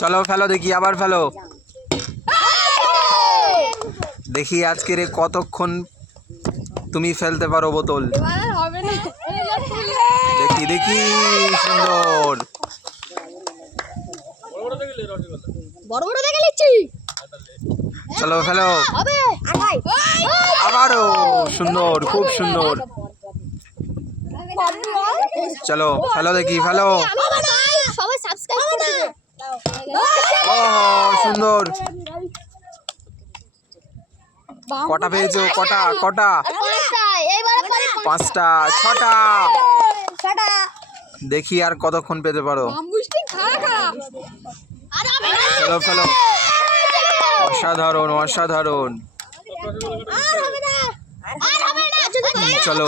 চলো ফেলো দেখি আবার ফেলো। দেখি আজকের এ কতক্ষণ তুমি ফেলতে পারো বোতল। দেখি দেখি সুন্দর। বড় বড় দেখে নিচ্ছি। চলো ফেলো। আবারও সুন্দর খুব সুন্দর। চলো ফেলো দেখি ফেলো। সবাই সাবস্ক্রাইব করে। সুন্দর। কটা পেয়েছ? কটা? কটা? পাঁচটা। ছটা। দেখি আর কতক্ষণ পেতে পারো। ফেলো ফেলো। অসাধারণ অসাধারণ। চলো।